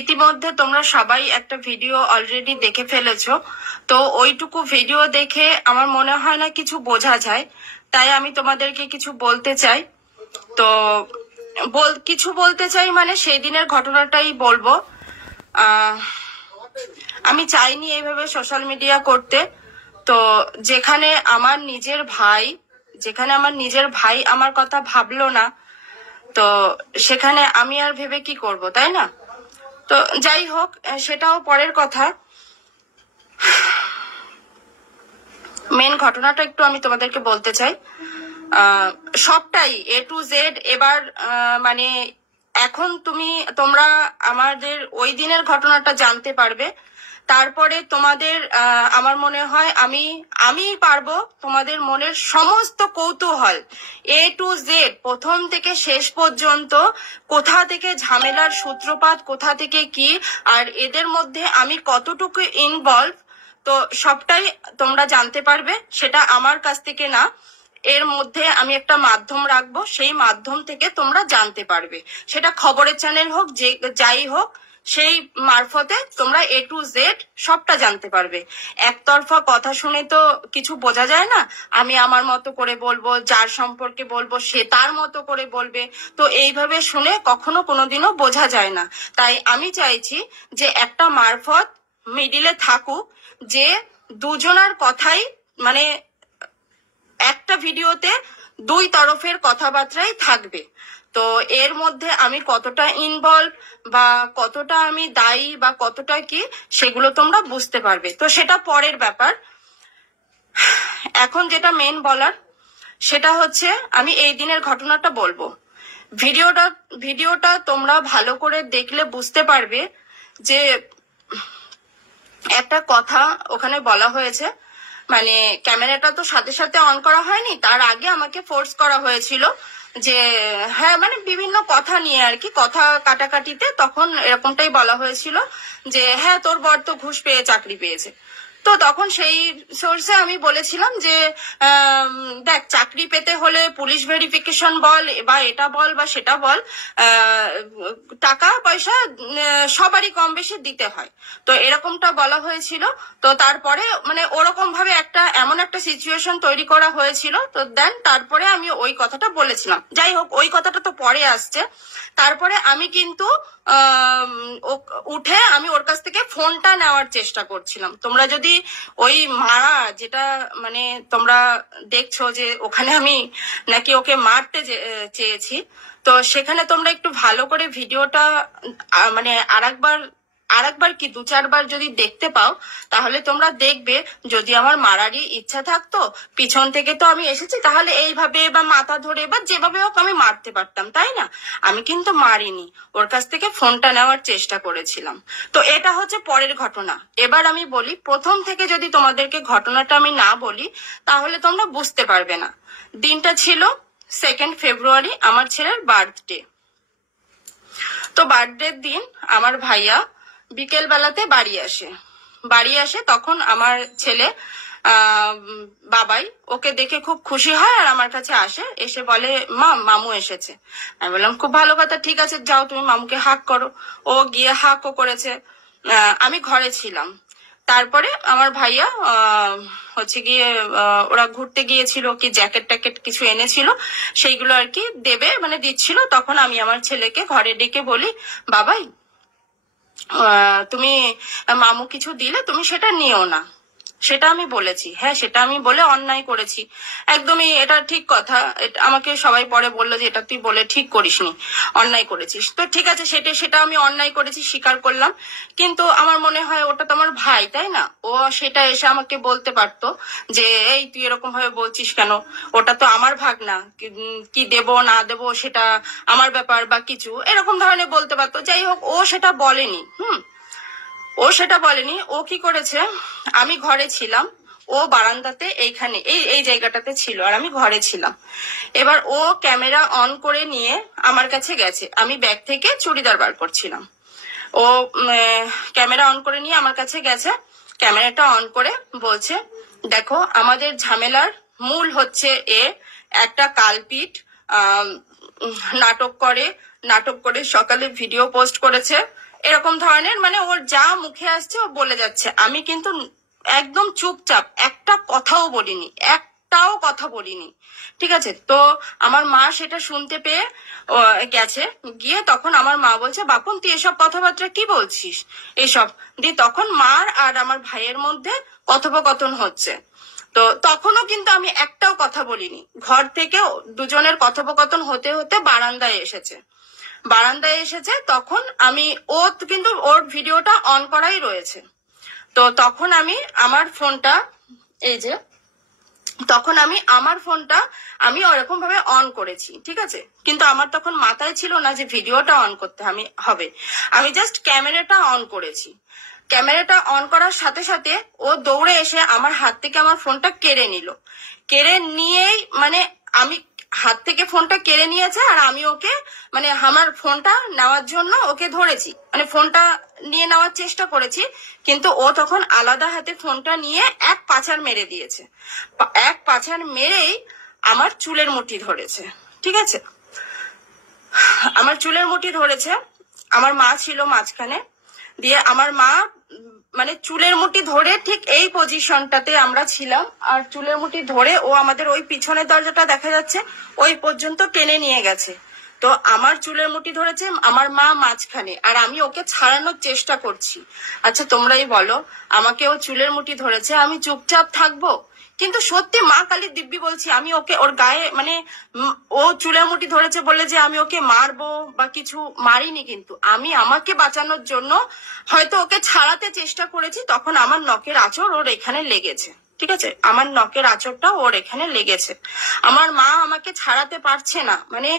ইতিমধ্যে তোমরা সবাই একটা ভিডিও অলরেডি দেখে ফেলেছো, তো ওইটুকু ভিডিও দেখে আমার মনে হয় না কিছু বোঝা যায়, তাই আমি তোমাদেরকে কিছু বলতে চাই। তো কিছু বলতে চাই মানে সেই দিনের ঘটনাটাই বলবো। আমি চাইনি এইভাবে সোশ্যাল মিডিয়া করতে। তো যেখানে আমার নিজের ভাই আমার কথা ভাবলো না, তো সেখানে আমি আর ভেবে কি করব, তাই না? তো যাই হোক, সেটাও পরের কথা। মেন ঘটনাটা একটু আমি তোমাদেরকে বলতে চাই। সবটাই A to Z এবার মানে এখন তোমরা আমাদের ওই দিনের ঘটনাটা জানতে পারবে, তারপরে তোমাদের আমার মনে হয় আমি পারবো তোমাদের মনের সমস্ত কৌতূহল A to Z প্রথম থেকে শেষ পর্যন্ত, কোথা থেকে ঝামেলার সূত্রপাত, কোথা থেকে কি, আর এদের মধ্যে আমি কতটুকু ইনভলভ, তো সবটাই তোমরা জানতে পারবে। সেটা আমার কাছ থেকে না, এর মধ্যে আমি একটা মাধ্যম রাখবো, সেই মাধ্যম থেকে তোমরা জানতে পারবে। সেটা খবরের চ্যানেল হোক, যাই হোক, সেই মারফতে তোমরা A to Z সবটা জানতে পারবে। একতরফা কথা শুনে তো কিছু বোঝা যায় না। আমি আমার মতো করে বলবো, যার সম্পর্কে বলবো সে তার মতো করে বলবে, তো এইভাবে শুনে কখনো কোনোদিনও বোঝা যায় না। তাই আমি চাইছি যে একটা মারফত মিডিলে থাকুক, যে দুজনার কথাই মানে একটা ভিডিওতে দুই তরফের কথাবার্তাই থাকবে। তো এর মধ্যে আমি কতটা ইনভলভ বা কতটা আমি দায়ী বা কতটা কি, সেগুলো তোমরা বুঝতে পারবে। তো সেটা পরের ব্যাপার। এখন যেটা মেন বলার সেটা হচ্ছে আমি এই দিনের ঘটনাটা বলবো। ভিডিওটা তোমরা ভালো করে দেখলে বুঝতে পারবে যে একটা কথা ওখানে বলা হয়েছে, মানে ক্যামেরাটা তো সাথে সাথে অন করা হয়নি, তার আগে আমাকে ফোর্স করা হয়েছিল যে হ্যাঁ, মানে বিভিন্ন কথা নিয়ে আর কি, কথা কাটাকাটিতে তখন এরকমটাই বলা হয়েছিল যে হ্যাঁ তোর বর তো ঘুষ পেয়ে চাকরি পেয়েছে। তো তখন সেই সোর্সে আমি বলেছিলাম যে দেখ, চাকরি পেতে হলে পুলিশ ভেরিফিকেশন বল বা এটা বল বা সেটা বল, টাকা পয়সা সবারই কম বেশি দিতে হয়। তো এরকমটা বলা হয়েছিল। তো তারপরে মানে ওরকম ভাবে এমন একটা সিচুয়েশন তৈরি করা হয়েছিল। তো দেন তারপরে আমি ওই কথাটা বলেছিলাম। যাই হোক, ওই কথাটা তো পরে আসছে। তারপরে আমি কিন্তু উঠে আমি ওর কাছ থেকে ফোনটা নেওয়ার চেষ্টা করছিলাম। তোমরা যদি ওই মারা যেটা মানে তোমরা দেখছো যে ওখানে আমি নাকি ওকে মারতে চেয়েছি, তো সেখানে তোমরা একটু ভালো করে ভিডিওটা মানে আরেকবার কি 2-4 বার যদি দেখতে পাও, তাহলে তোমরা দেখবে যদি আমার মারারই ইচ্ছা থাকতো, পিছন থেকে তো আমি এসেছি, তাহলে এইভাবে বা মাথা ধরে বা যেভাবে হোক আমি মারতে পারতাম, তাই না? আমি কিন্তু মারিনি, ওর কাছ থেকে ফোনটা নেওয়ার চেষ্টা করেছিলাম। তো এটা হচ্ছে পরের ঘটনা। এবার আমি বলি, প্রথম থেকে যদি তোমাদেরকে ঘটনাটা আমি না বলি তাহলে তোমরা বুঝতে পারবে না। দিনটা ছিল 2 ফেব্রুয়ারি, আমার ছেলের বার্থডে। তো বার্থডের দিন আমার ভাইয়া বিকেল বেলাতে বাড়ি আসে। তখন আমার ছেলে বাবাই ওকে দেখে খুব খুশি হয় আর আমার কাছে আসে, এসে বলে মামু এসেছে। আমি বললাম খুব ভালো কথা, ঠিক আছে যাও তুমি মামুকে হাক করো। ও গিয়ে হাকও করেছে। আমি ঘরে ছিলাম। তারপরে আমার ভাইয়া হচ্ছে গিয়ে ওরা ঘুরতে গিয়েছিল, কি জ্যাকেট ট্যাকেট কিছু এনেছিল, সেইগুলো আর কি দেবে মানে দিচ্ছিল। তখন আমি আমার ছেলেকে ঘরে ডেকে বলি, বাবাই তুমি মামু কিছু দিলে তুমি সেটা নিও না। সেটা আমি বলেছি, হ্যাঁ সেটা আমি বলে অন্যায় করেছি, একদমই এটা ঠিক কথা। আমাকে সবাই পরে বললো যে এটা তুই বলে ঠিক করিসনি, অন্যায় করেছিস। তো ঠিক আছে, সেটা আমি অন্যায় করেছি, স্বীকার করলাম। কিন্তু আমার মনে হয় ওটা তো আমার ভাই, তাই না? ও সেটা এসে আমাকে বলতে পারতো যে এই তুই এরকম ভাবে বলছিস কেন, ওটা তো আমার ভাগনা, কি দেব না দেব সেটা আমার ব্যাপার বা কিছু এরকম ধরনের বলতে পারতো। যাই হোক, ও সেটা বলেনি। ও কি করেছে, আমি ঘরে ছিলাম, ও বারান্দাতে এইখানে এই জায়গাটাতে ছিল আর আমি ঘরে ছিলাম। এবার ও ক্যামেরা অন করে নিয়ে আমার কাছে গেছে, আমি ব্যাগ থেকে চুড়িদার বার করছিলাম। ও ক্যামেরা অন করে নিয়ে আমার কাছে গেছে, ক্যামেরাটা অন করে বলছে, দেখো আমাদের ঝামেলার মূল হচ্ছে একটা কালপিট, নাটক করে সকালে ভিডিও পোস্ট করেছে, এরকম ধরনের মানে ওর যা মুখে আসছে ও বলে যাচ্ছে। আমি কিন্তু একদম চুপচাপ, একটা কথাও বলিনি, একটাও কথা বলিনি, ঠিক আছে। তো আমার মা সেটা শুনতে পেয়ে গেছে, গিয়ে তখন আমার মা বলছে, বাপন তুই এসব কথাবার্তা কি বলছিস এসব দিয়ে, তখন মার আর আমার ভাইয়ের মধ্যে কথোপকথন হচ্ছে। তো তখনও কিন্তু আমি একটাও কথা বলিনি। ঘর থেকে দুজনের কথোপকথন হতে হতে বারান্দায় এসেছে, তখন আমি, ও কিন্তু ওর ভিডিওটা অন করাই রয়েছে। তো তখন আমি আমার ফোনটা, এই যে তখন আমি আমার ফোনটা আমি ওরকম ভাবে অন করেছি, ঠিক আছে। কিন্তু আমার তখন মাথায় ছিল না যে ভিডিওটা অন করতে হবে। আমি জাস্ট ক্যামেরাটা অন করেছি। ক্যামেরাটা অন করার সাথে সাথে ও দৌড়ে এসে আমার হাত থেকে আমার ফোনটা কেড়ে নিল। কেড়ে নিয়েই মানে আমি হাত থেকে ফোনটা কেড়ে নিয়েছে, আর আমি ওকে মানে আমার ফোনটা নেওয়ার জন্য ওকে ধরেছি, মানে ফোনটা নিয়ে নেওয়ার চেষ্টা করেছি, কিন্তু ও তখন আলাদা হাতে ফোনটা নিয়ে এক পাছাড় মেরে দিয়েছে। এক পাছাড় মেরেই আমার চুলের মুঠি ধরেছে, ঠিক আছে। আমার চুলের মুঠি ধরেছে, আমার মা ছিল মাঝখানে, দিয়ে আমার মা মানে চুলের মুঠি ধরে ঠিক এই পজিশনটাতে আমরা ছিলাম, আর চুলের মুঠি ধরে ও আমাদের ওই পিছনের দরজাটা দেখা যাচ্ছে ওই পর্যন্ত টেনে নিয়ে গেছে। তো আমার চুলের মুঠি ধরেছে আমার মা মাঝখানে, আর আমি ওকে ছাড়ানোর চেষ্টা করছি। আচ্ছা তোমরাই বলো, আমাকে ও চুলের মুঠি ধরেছে, আমি চুপচাপ থাকবো? কিন্তু সত্যি মা কালী দিব্যি বলছি, আমি ওকে ওর গায়ে মানে ও চুলের মুঠি ধরেছে বলে যে আমি ওকে মারবো বা কিছু, মারিনি। কিন্তু আমি আমাকে বাঁচানোর জন্য হয়তো ওকে ছাড়াতে চেষ্টা করেছি, তখন আমার নখের আঁচড় ওর এখানে লেগেছে, ঠিক আছে। আমার নখের আঁচড়টা ওর এখানে লেগেছে। আমার মা আমাকে ছাড়াতে পারছে না, মানে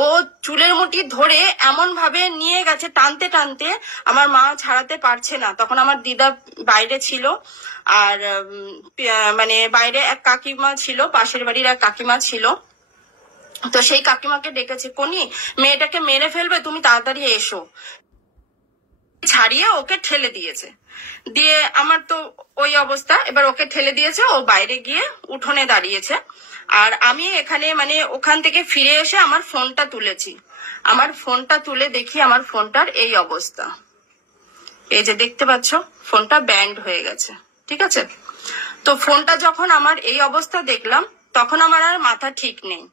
ও চুলের মুঠি ধরে এমন ভাবে নিয়ে গেছে টানতে টানতে, আমার মা ছাড়াতে পারছে না। তখন আমার দিদা বাইরে ছিল, আর মানে বাইরে এক কাকিমা ছিল, পাশের বাড়ির এক কাকিমা ছিল। তো সেই কাকিমাকে ডেকেছে, কোনি মেয়েটাকে মেরে ফেলবে, তুমি তাড়াতাড়ি এসো। ছাড়িয়ে ওকে ঠেলে দিয়েছে, দিয়ে আমার তো ওই অবস্থা, এবার ওকে ঠেলে দিয়েছে, ও বাইরে গিয়ে উঠোনে দাঁড়িয়েছে, আর আমি এখানে মানে ওখান থেকে ফিরে এসে আমার ফোনটা তুলেছি। আমার ফোনটা তুলে দেখি আমার ফোনটার এই অবস্থা, এই যে দেখতে পাচ্ছ ফোনটা ব্যান্ড হয়ে গেছে, ঠিক আছে। তো ফোনটা যখন আমার এই অবস্থা দেখলাম, তখন আমার আর মাথা ঠিক নেই।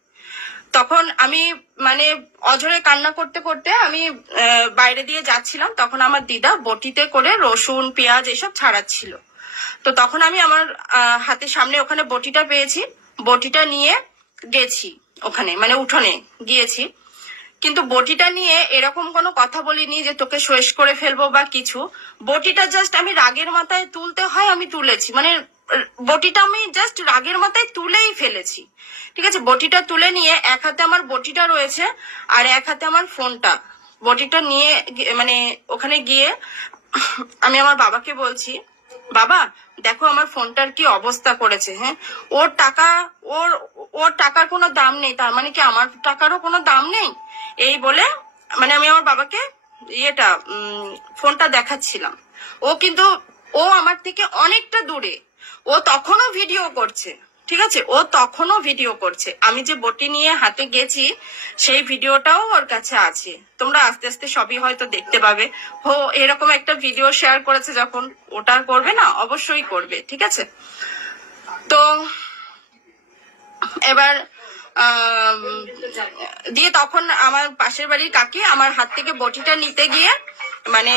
তখন আমি মানে অঝরে কান্না করতে করতে আমি বাইরে দিয়ে যাচ্ছিলাম, তখন আমার দিদা বটিতে করে রসুন পেঁয়াজ এসব ছাড়াচ্ছিল। তো তখন আমি আমার হাতের সামনে ওখানে বটিটা পেয়েছি, বটিটা নিয়ে গেছি ওখানে, মানে উঠোনে গিয়েছি। কিন্তু বটিটা নিয়ে এরকম কোনো কথা বলিনি যে তোকে শেষ করে ফেলবো বা কিছু। বটিটা জাস্ট আমি রাগের মাথায় তুলতে হয় আমি তুলেছি, মানে বটিটা আমি জাস্ট রাগের মাথায় তুলেই ফেলেছি, ঠিক আছে। বটিটা তুলে নিয়ে এক হাতে আমার বটিটা রয়েছে, আর এক হাতে আমার ফোনটা। বটিটা নিয়ে মানে ওখানে গিয়ে আমি আমার বাবাকে বলছি, বাবা দেখো আমার ফোনটার কি অবস্থা করেছে। হ্যাঁ, ওর টাকার কোনো দাম নেই, তার মানে কি আমার টাকারও কোনো দাম নেই? এই বলে মানে আমি আমার বাবাকে ফোনটা দেখাচ্ছিলাম। ও আমার থেকে অনেকটা দূরে, ও তখনও ভিডিও করছে, ঠিক আছে। ও তখনও ভিডিও করছে, আমি যে বটি নিয়ে হাতে গেছি সেই ভিডিওটাও ওর কাছে আছে। তোমরা আস্তে আস্তে সবই হয়তো দেখতে পাবে। এরকম একটা ভিডিও শেয়ার করেছে যখন, ওটা করবে না? অবশ্যই করবে, ঠিক আছে। তো এবার দিয়ে তখন আমার পাশের বাড়ির কাকি আমার হাত থেকে বটিটা নিতে গিয়ে মানে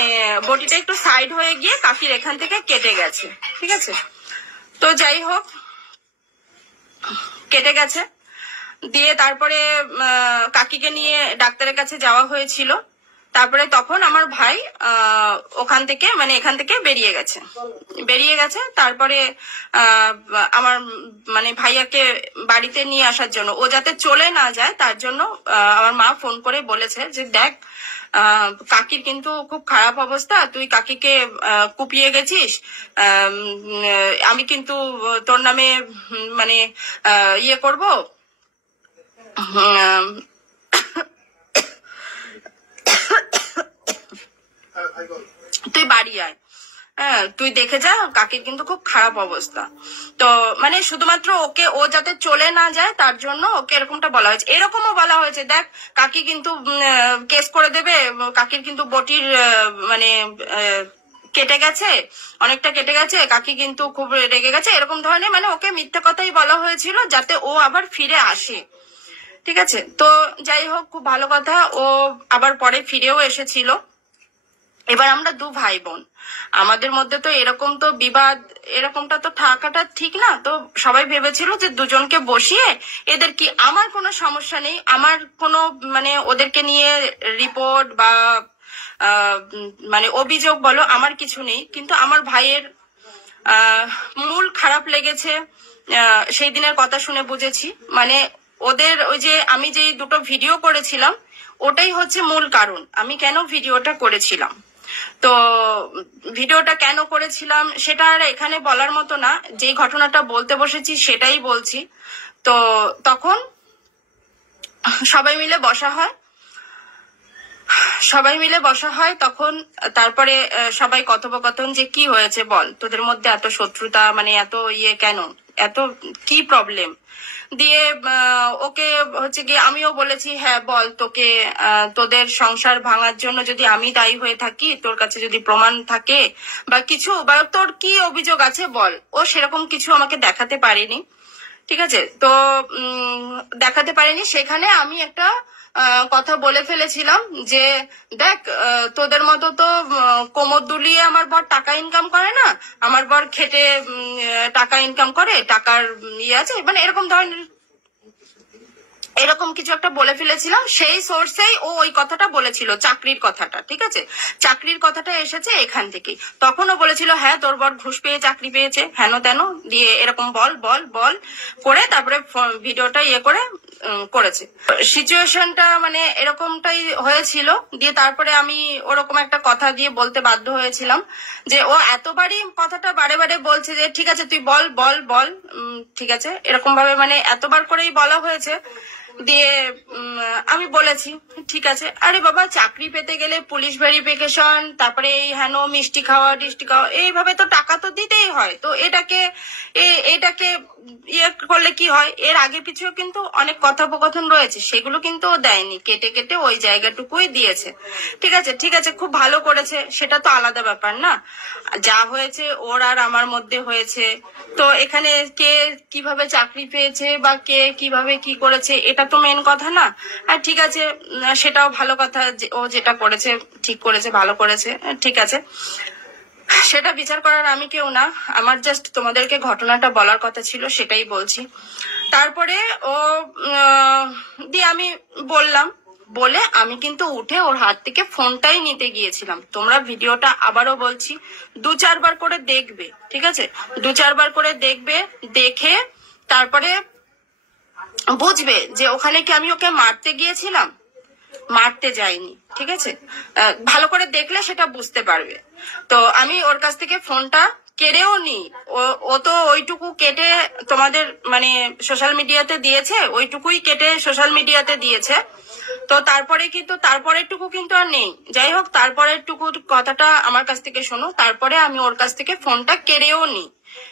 বটিটা একটু সাইড হয়ে গিয়ে কাকির এখান থেকে কেটে গেছে, ঠিক আছে। তো যাই হোক, কেটে গেছে, দিয়ে তারপরে কাকিকে নিয়ে ডাক্তারের কাছে যাওয়া হয়েছিল। তারপরে তখন আমার ভাই ওখান থেকে মানে এখান থেকে বেরিয়ে গেছে। তারপরে আমার মানে ভাইয়াকে বাড়িতে নিয়ে আসার জন্য, ও যাতে চলে না যায় তার জন্য আমার মা ফোন করে বলেছে যে দেখ কাকির কিন্তু খুব খারাপ অবস্থা, তুই কাকিকে কুপিয়ে গেছিস, আমি কিন্তু তোর নামে মানে ইয়ে করবো, তুই বাড়ি আয়। হ্যাঁ তুই দেখে যা, কাকির কিন্তু খুব খারাপ অবস্থা। তো মানে শুধুমাত্র ওকে, ও যাতে চলে না যায় তার জন্য ওকে এরকমটা বলা হয়েছে। এরকমও বলা হয়েছে দেখ কাকি কিন্তু কেস করে দেবে, কাকির কিন্তু বটির মানে কেটে গেছে, অনেকটা কেটে গেছে, কাকি কিন্তু খুব রেগে গেছে, এরকম ধরনের মানে ওকে মিথ্যা কথাই বলা হয়েছিল যাতে ও আবার ফিরে আসে। ঠিক আছে, তো যাই হোক খুব ভালো কথা, ও আবার পরে ফিরেও এসেছিল। এবার আমরা দু ভাই বোন, আমাদের মধ্যে তো এরকম তো বিবাদ এরকমটা তো থাকাটা ঠিক না। তো সবাই ভেবেছিল যে দুজনকে বসিয়ে এদের কি, আমার কোনো সমস্যা নেই, আমার কোনো মানে ওদেরকে নিয়ে রিপোর্ট বা মানে অভিযোগ বলো আমার কিছু নেই, কিন্তু আমার ভাইয়ের মূল খারাপ লেগেছে। সেই দিনের কথা শুনে বুঝেছি মানে ওদের ওই যে আমি যে দুটো ভিডিও করেছিলাম ওটাই হচ্ছে মূল কারণ আমি কেন ভিডিওটা করেছিলাম। তো ভিডিওটা কেন করেছিলাম সেটা আর এখানে বলার মতো না, যে ঘটনাটা বলতে বসেছি সেটাই বলছি। তো তখন সবাই মিলে বসা হয়, তখন তারপরে সবাই কথোপকথন যে কি হয়েছে বল, তোদের মধ্যে এত শত্রুতা মানে এত ইয়ে কেন, এত কি প্রবলেম, দিয়ে ওকে হচ্ছে গিয়ে আমিও বলেছি হ্যাঁ বল তোকে তোদের সংসার ভাঙার জন্য যদি আমি দায়ী হয়ে থাকি, তোর কাছে যদি প্রমাণ থাকে বা কিছু, বা তোর কি অভিযোগ আছে বল। ও সেরকম কিছু আমাকে দেখাতে পারেনি। ঠিক আছে, তো দেখাতে পারেনি। সেখানে আমি একটা কথা বলে ফেলেছিলাম যে দেখ তোদের মতো তো কোমর দুলিয়ে আমার বর টাকা ইনকাম করে না, আমার বর খেটে টাকা ইনকাম করে, টাকার ইয়ে আছে, মানে এরকম ধরনের এরকম কিছু একটা বলে ফেলেছিলাম। সেই সোর্সেই ও ওই কথাটা বলেছিল, চাকরির কথাটা। ঠিক আছে, চাকরির কথাটা এসেছে এখান থেকে। তখনও বলেছিল হ্যাঁ তোর বর ঘুষ পেয়ে চাকরি পেয়েছে, হেন তেন দিয়ে এরকম বল বল বল করে তারপরে ভিডিওটা ইয়ে করে করেছে। সিচুয়েশনটা মানে এরকমটাই হয়েছিল। দিয়ে তারপরে আমি ওরকম একটা কথা দিয়ে বলতে বাধ্য হয়েছিলাম যে ও এতবারই কথাটা বারে বারে বলছে যে ঠিক আছে তুই বল বল বল, ঠিক আছে এরকম ভাবে মানে এতবার করেই বলা হয়েছে। দিয়ে আমি বলেছি ঠিক আছে, আরে বাবা চাকরি পেতে গেলে পুলিশ ভেরিফিকেশন, তারপরে এই হেন মিষ্টি খাওয়া টিষ্টি খাওয়া, এইভাবে তো টাকা তো দিতেই হয়। তো এটাকে ইয়ে করলে কি হয়, এর আগে পিছু কিন্তু অনেক কথোপকথন রয়েছে, সেগুলো কিন্তু ও দেয়নি, কেটে কেটে ওই জায়গাটুকুই দিয়েছে। ঠিক আছে ঠিক আছে, খুব ভালো করেছে, সেটা তো আলাদা ব্যাপার না, যা হয়েছে ওর আর আমার মধ্যে হয়েছে। তো এখানে কে কিভাবে চাকরি পেয়েছে বা কে কিভাবে কি করেছে এটা তো মেন কথা না। আর ঠিক আছে সেটাও ভালো কথা, ও যেটা করেছে ঠিক করেছে, ভালো করেছে, ঠিক আছে, সেটা বিচার করার আমি কেউ না, আমার জাস্ট তোমাদেরকে ঘটনাটা বলার কথা ছিল সেটাই বলছি। তারপরে ও দিয়ে আমি বললাম, বলে আমি কিন্তু উঠে ওর হাত থেকে ফোনটাই নিতে গিয়েছিলাম। তোমরা ভিডিওটা আবারও বলছি 2-4 বার করে দেখবে, ঠিক আছে, 2-4 বার করে দেখবে, দেখে তারপরে বুঝবে যে ওখানে কি আমি ওকে মারতে গিয়েছিলাম, মারতে যাইনি। ঠিক আছে, ভালো করে দেখলে সেটা বুঝতে পারবে। তো আমি ওর কাছ থেকে ফোনটা কেড়েও নি, ও তো ওইটুকু কেটে তোমাদের মানে সোশ্যাল মিডিয়াতে দিয়েছে, ওইটুকুই কেটে সোশ্যাল মিডিয়াতে দিয়েছে। তো তারপরে কিন্তু তারপরেরটুকু কিন্তু আর নেই। যাই হোক তারপরেরটুকু কথাটা আমার কাছ থেকে শোনো। তারপরে আমি ওর কাছ থেকে ফোনটা কেড়েও নি।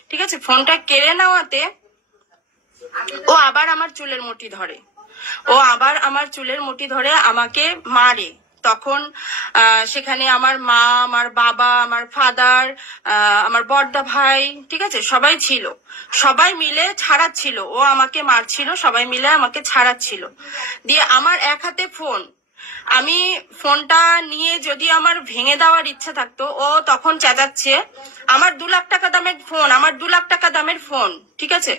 ঠিক আছে, ফোনটা কেড়ে নেওয়াতে ও আবার আমার চুলের মুঠি ধরে, আমাকে মারে। তখন সেখানে আমার মা, আমার বাবা, আমার ফাদার, আমার বড়দা ভাই, ঠিক আছে, সবাই ছিল, সবাই মিলে ছাড়াচ্ছিল, ও আমাকে মারছিল, সবাই মিলে আমাকে ছাড়াচ্ছিল। দিয়ে আমার এক হাতে ফোন, আমি ফোনটা নিয়ে যদি আমার ভেঙে দেওয়ার ইচ্ছা থাকতো, ও তখন চেঁচাচ্ছে আমার 2 লাখ টাকা দামের ফোন, আমার 2 লাখ টাকা দামের ফোন। ঠিক আছে,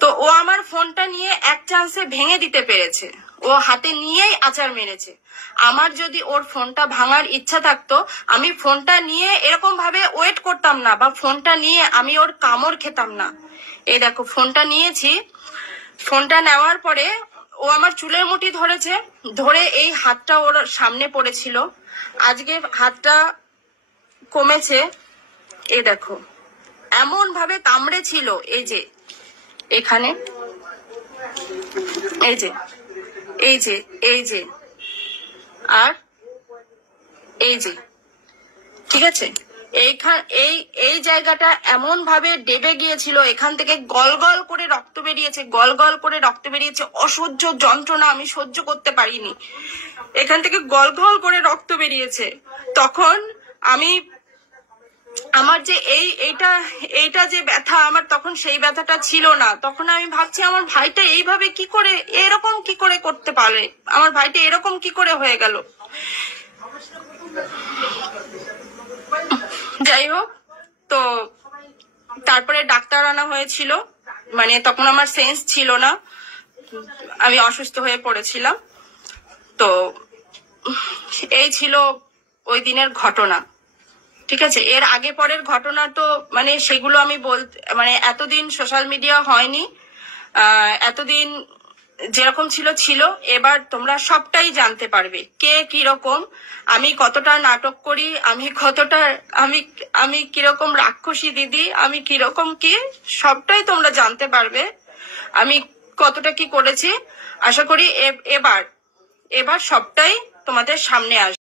তো ও আমার ফোনটা নিয়ে এক চান্সে ভেঙে দিতে পেরেছে, ও হাতে নিয়েই আচার মেরেছে। আমার যদি ওর ফোনটা ভাঙার ইচ্ছা থাকতো আমি ফোনটা নিয়ে এরকম ভাবে ওয়েট করতাম না, বা ফোনটা নিয়ে আমি ওর কামড় খেতাম না। এই দেখো ফোনটা নিয়েছি, ফোনটা নেওয়ার পরে ও আমার চুলের মুঠি ধরেছে, ধরে এই হাতটা ওর সামনে পড়েছিল, আজকে হাতটা কমেছে। এই দেখো এমন ভাবে কামড়েছিল, এই যে এখানে, এই যে এই যে এই যে আর এই যে, ঠিক আছে, এই এই জায়গাটা এমন ভাবে ডেবে গিয়েছিল, এখান থেকে গল গল করে রক্ত বেরিয়েছে, গল গল করে রক্ত বেরিয়েছে, অসহ্য যন্ত্রণা, আমি সহ্য করতে পারিনি। এখান থেকে গল গল করে রক্ত বেরিয়েছে। তখন আমি আমার যে এইটা যে ব্যথা, আমার তখন সেই ব্যথাটা ছিল না। তখন আমি ভাবছি আমার ভাইটা এইভাবে কি করে, এরকম কি করে করতে পারে, আমার ভাইটা এরকম কি করে হয়ে গেল। যাই হোক, তো তারপরে ডাক্তার আনা হয়েছিল, মানে তখন আমার সেন্স ছিল না, আমি অসুস্থ হয়ে পড়েছিলাম। তো এই ছিল ওই দিনের ঘটনা। ঠিক আছে, এর আগে পরের ঘটনা তো মানে সেগুলো আমি মানে এতদিন সোশ্যাল মিডিয়া হয়নি, এতদিন যেরকম ছিল, এবার তোমরা সবটাই জানতে পারবে কে কিরকম, আমি কতটা নাটক করি, আমি কিরকম রাক্ষসী দিদি, আমি কিরকম কি, সবটাই তোমরা জানতে পারবে আমি কতটা কি করেছি। আশা করি এবার সবটাই তোমাদের সামনে আসবে।